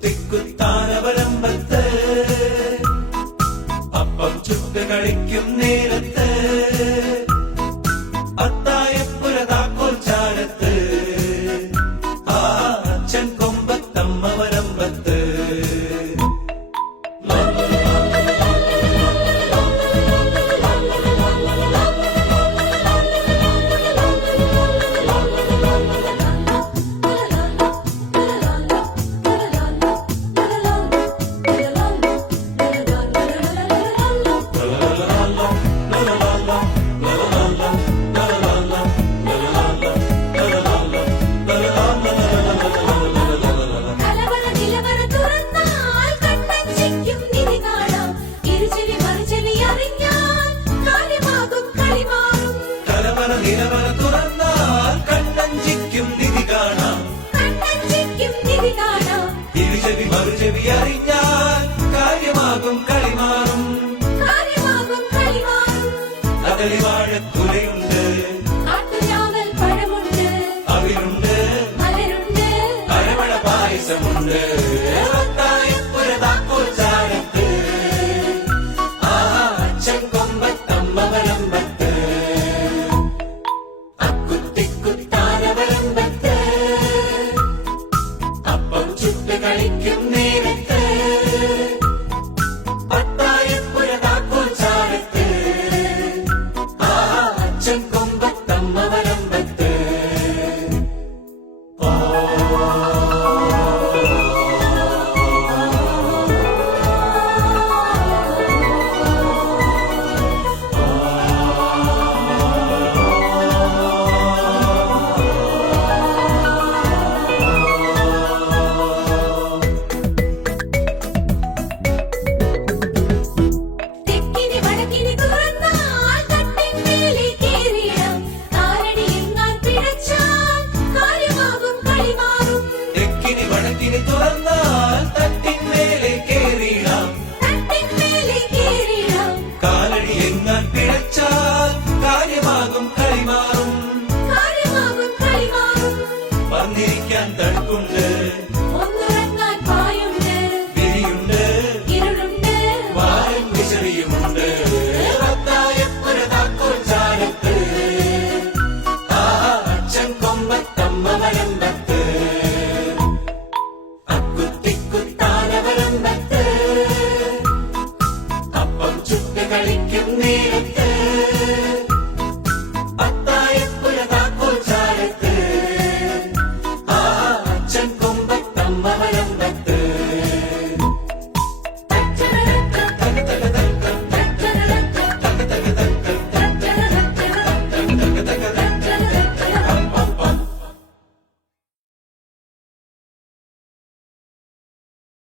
കുത്തിക്കുത്താനവലംബത്ത് അപ്പം ചുട്ട് കളിക്കും നേരത്ത് long களி வாழ துளை உண்டு அவிருண்டு மலருண்டு. கரவள பாயசம் உண்டு ¡Ben, ven, ven! காத்திருக்க தடுப்புண்டு